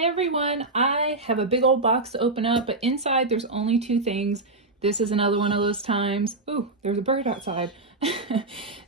Hi everyone! I have a big old box to open up, but inside there's only two things. This is another one of those times. Ooh, there's a bird outside.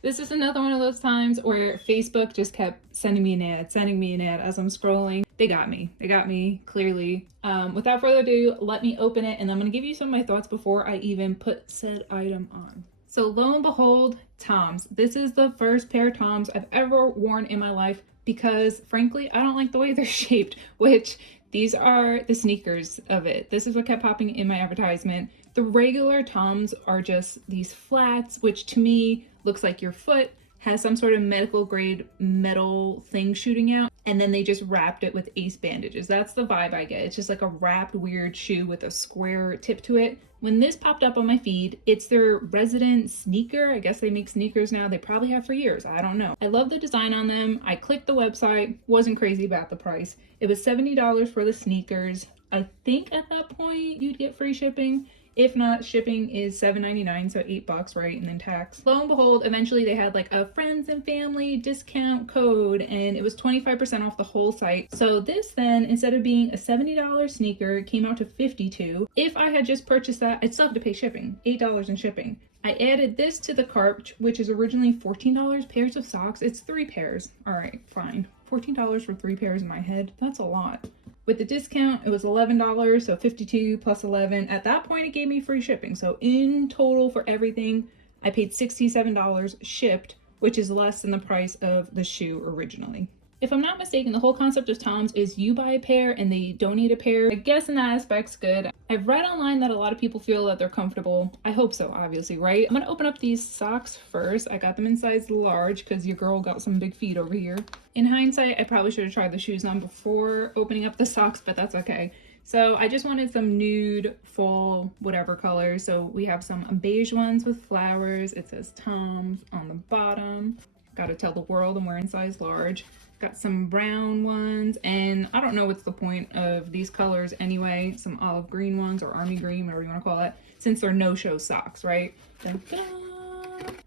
This is another one of those times where Facebook just kept sending me an ad as I'm scrolling. They got me clearly. Without further ado, let me open it and I'm going to give you some of my thoughts before I even put said item on. So lo and behold, TOMS. This is the first pair of TOMS I've ever worn in my life because frankly, I don't like the way they're shaped, which these are the sneakers of it. This is what kept popping in my advertisement. The regular TOMS are just these flats, which to me looks like your foot has some sort of medical grade metal thing shooting out, and then they just wrapped it with ace bandages. That's the vibe I get. It's just like a wrapped weird shoe with a square tip to it. When this popped up on my feed, it's their resident sneaker. I guess they make sneakers now. They probably have for years. I don't know. I love the design on them. I clicked the website, wasn't crazy about the price. It was $70 for the sneakers. I think at that point you'd get free shipping. If not, shipping is $7.99, so $8, right? And then tax. Lo and behold, eventually they had like a friends and family discount code and it was 25% off the whole site. So this then, instead of being a $70 sneaker, came out to $52. If I had just purchased that, I'd still have to pay shipping, $8 in shipping. I added this to the cart, which is originally $14 pairs of socks. It's 3 pairs. All right, fine. $14 for 3 pairs in my head. That's a lot. With the discount, it was $11, so $52 plus 11. At that point, it gave me free shipping. So in total for everything, I paid $67 shipped, which is less than the price of the shoe originally. If I'm not mistaken, the whole concept of TOMS is you buy a pair and they donate a pair. I guess in that aspect's good. I've read online that a lot of people feel that they're comfortable. I hope so, obviously, right? I'm gonna open up these socks first. I got them in size large because your girl got some big feet over here. In hindsight, I probably should have tried the shoes on before opening up the socks, but that's okay. So I just wanted some nude, fall, whatever colors. So we have some beige ones with flowers. It says TOMS on the bottom. Gotta tell the world I'm wearing size large. Got some brown ones, and I don't know what's the point of these colors anyway. Some olive green ones or army green, whatever you want to call it, since they're no-show socks, right?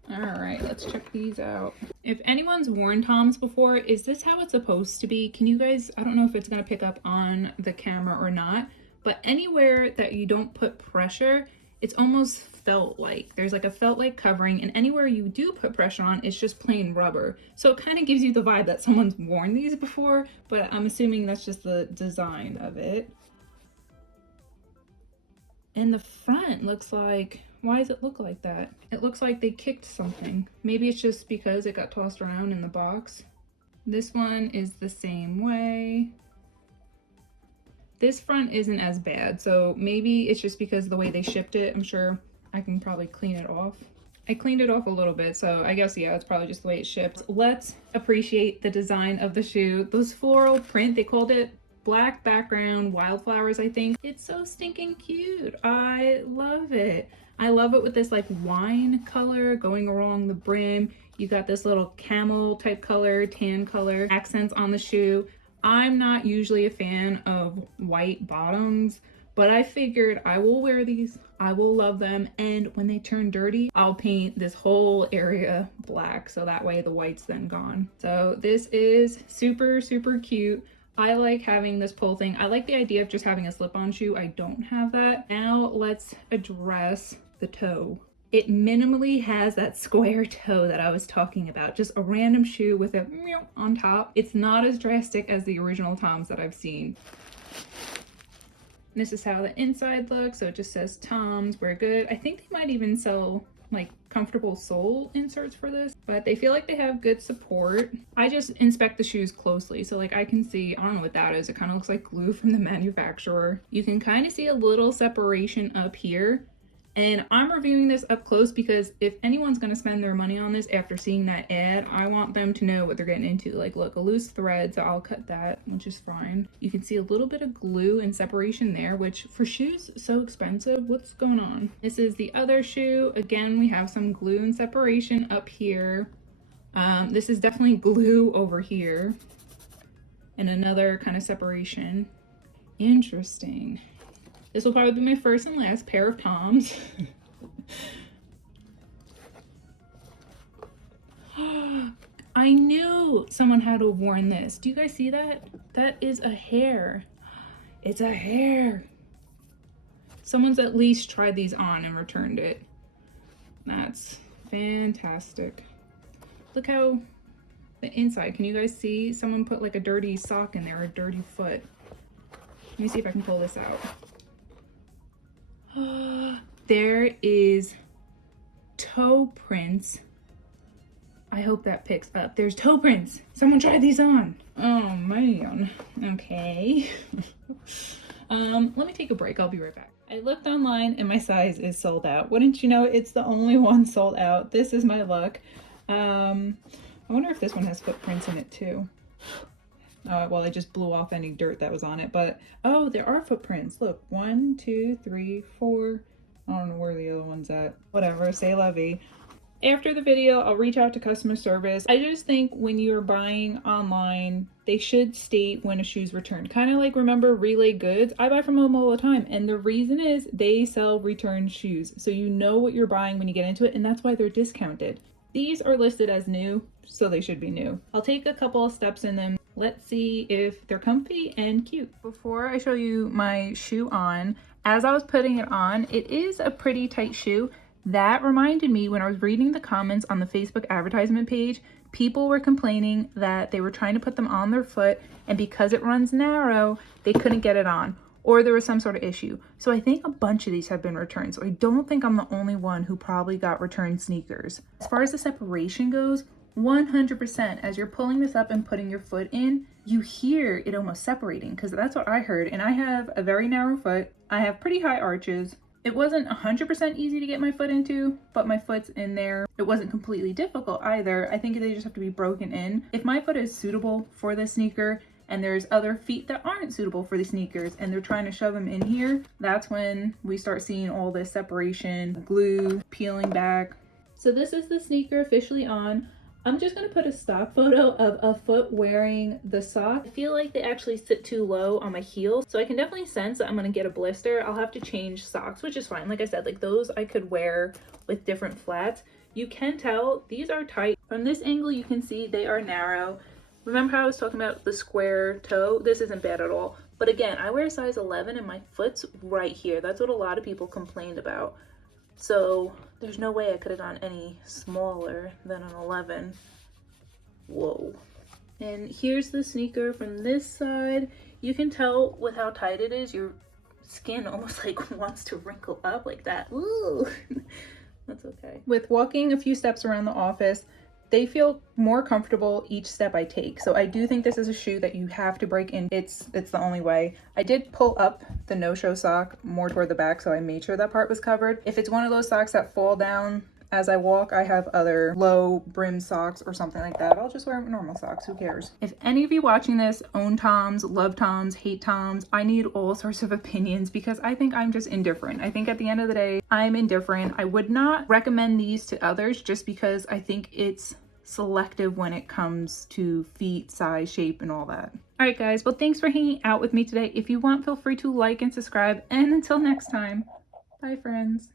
All right, let's check these out. If anyone's worn TOMS before, is this how it's supposed to be? Can you guys, I don't know if it's gonna pick up on the camera or not, but anywhere that you don't put pressure, it's almost felt-like. There's like a felt-like covering, and anywhere you do put pressure on, it's just plain rubber. So it kind of gives you the vibe that someone's worn these before, but I'm assuming that's just the design of it. And the front looks like, why does it look like that? It looks like they kicked something. Maybe it's just because it got tossed around in the box. This one is the same way. This front isn't as bad, so maybe it's just because of the way they shipped it. I'm sure I can probably clean it off. I cleaned it off a little bit, so I guess, yeah, it's probably just the way it's shipped. Let's appreciate the design of the shoe. Those floral print, they called it black background, wildflowers, I think. It's so stinking cute. I love it. I love it with this like wine color going along the brim. You got this little camel type color, tan color accents on the shoe. I'm not usually a fan of white bottoms, but I figured I will wear these, I will love them, and when they turn dirty, I'll paint this whole area black, so that way the white's then gone. So this is super, super cute. I like having this pull thing. I like the idea of just having a slip-on shoe. I don't have that. Now let's address the toe. It minimally has that square toe that I was talking about, just a random shoe with a meow on top. It's not as drastic as the original TOMS that I've seen. This is how the inside looks. So it just says TOMS, we're good. I think they might even sell like comfortable sole inserts for this, but they feel like they have good support. I just inspect the shoes closely, so like I can see, I don't know what that is. It kind of looks like glue from the manufacturer. You can kind of see a little separation up here. And I'm reviewing this up close because if anyone's going to spend their money on this after seeing that ad, I want them to know what they're getting into. Like, look, a loose thread, so I'll cut that, which is fine. You can see a little bit of glue and separation there, which for shoes, so expensive. What's going on? This is the other shoe. Again, we have some glue and separation up here. This is definitely glue over here. And another kind of separation. Interesting. This will probably be my first and last pair of TOMS. I knew someone had to have worn this. Do you guys see that? That is a hair. It's a hair. Someone's at least tried these on and returned it. That's fantastic. Look how the inside, can you guys see? Someone put like a dirty sock in there, a dirty foot. Let me see if I can pull this out. There is toe prints. I hope that picks up. There's toe prints. Someone tried these on. Oh man. Okay. Let me take a break. I'll be right back. I looked online and my size is sold out. Wouldn't you know, it's the only one sold out. This is my luck. I wonder if this one has footprints in it too. Well, I just blew off any dirt that was on it, but oh, there are footprints. Look, 1, 2, 3, 4. I don't know where the other one's at. Whatever, say la vie. After the video, I'll reach out to customer service. I just think when you're buying online, they should state when a shoe's returned. Kind of like, remember Relay Goods? I buy from them all the time, and the reason is they sell returned shoes. So you know what you're buying when you get into it, and that's why they're discounted. These are listed as new, so they should be new. I'll take a couple of steps in them. Let's see if they're comfy and cute. Before I show you my shoe on, as I was putting it on, it is a pretty tight shoe. That reminded me when I was reading the comments on the Facebook advertisement page, people were complaining that they were trying to put them on their foot and because it runs narrow, they couldn't get it on or there was some sort of issue. So I think a bunch of these have been returned. So I don't think I'm the only one who probably got returned sneakers. As far as the separation goes, 100% as you're pulling this up and putting your foot in, you hear it almost separating because that's what I heard. And I have a very narrow foot. I have pretty high arches. It wasn't 100% easy to get my foot into, but my foot's in there. It wasn't completely difficult either. I think they just have to be broken in. If my foot is suitable for this sneaker and there's other feet that aren't suitable for the sneakers and they're trying to shove them in here, that's when we start seeing all this separation, glue, peeling back. So this is the sneaker officially on. I'm just going to put a stock photo of a foot wearing the sock. I feel like they actually sit too low on my heel, so I can definitely sense that I'm going to get a blister. I'll have to change socks, which is fine. Like I said, like those I could wear with different flats. You can tell these are tight. From this angle, you can see they are narrow. Remember how I was talking about the square toe? This isn't bad at all. But again, I wear a size 11 and my foot's right here. That's what a lot of people complained about. So there's no way I could have gone any smaller than an 11. Whoa. And here's the sneaker from this side. You can tell with how tight it is, your skin almost like wants to wrinkle up like that. Ooh, that's okay. With walking a few steps around the office, they feel more comfortable each step I take. So I do think this is a shoe that you have to break in. It's the only way. I did pull up the no-show sock more toward the back, so I made sure that part was covered. If it's one of those socks that fall down as I walk, I have other low brim socks or something like that. I'll just wear normal socks, who cares? If any of you watching this own TOMS, love TOMS, hate TOMS, I need all sorts of opinions because I think I'm just indifferent. I think at the end of the day, I'm indifferent. I would not recommend these to others just because I think it's selective when it comes to feet, size, shape, and all that. All right, guys. Well, thanks for hanging out with me today. If you want, feel free to like and subscribe. And until next time, bye, friends.